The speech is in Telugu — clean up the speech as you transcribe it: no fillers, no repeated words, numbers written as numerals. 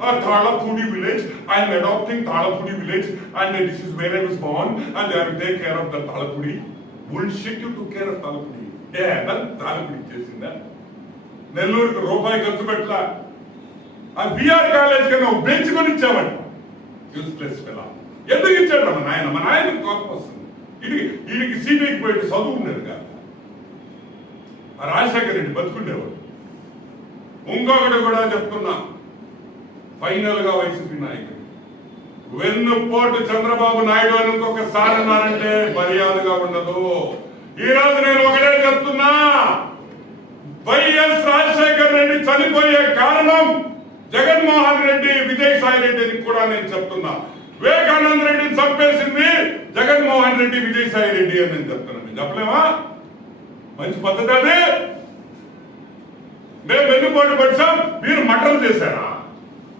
Thalapudi village. I am adopting Thalapudi village, and this is where I was born, and I will take care of the Thalapudi. Bullshit, you took care of Thalapudi. Yeah, then Thalapudi చేసిందా? నెల్లూరుకి రూపాయి ఖర్చు పెట్టలా. ఆ బిఆర్ కాలేజ్ కి నువ్వు బెంచ్ కొని ఇచ్చావంట. Useless fella. ఎందుకు ఇచ్చాడు మా నాయన? మా నాయనకి కోపం వస్తుంది. వీడికి సిబిఐకి పోయి చదువు ఉండేది కాదు. రాజశేఖర రెడ్డి బతుకుండేవాడు. ఇంకొకటి కూడా చెప్తున్నా, ఫైనల్ గా వైసీపీ నాయకుడు వెన్నుపోటు చంద్రబాబు నాయుడు అని ఇంకొకసారి అన్నారంటే మర్యాదగా ఉండదు. ఈ రోజు నేను ఒకటే చెప్తున్నా, వైఎస్ రాజశేఖర రెడ్డి చనిపోయే కారణం జగన్మోహన్ రెడ్డి, విజయసాయి రెడ్డి అని కూడా నేను చెప్తున్నా. వివేకానంద రెడ్డిని చంపేసింది జగన్మోహన్ రెడ్డి, విజయసాయి రెడ్డి అని నేను చెప్తున్నాను. చెప్పలేమా? మంచి పద్ధతి అది. మేము వెన్నుపోటు పడిచాం, మీరు మటలు చేశారా?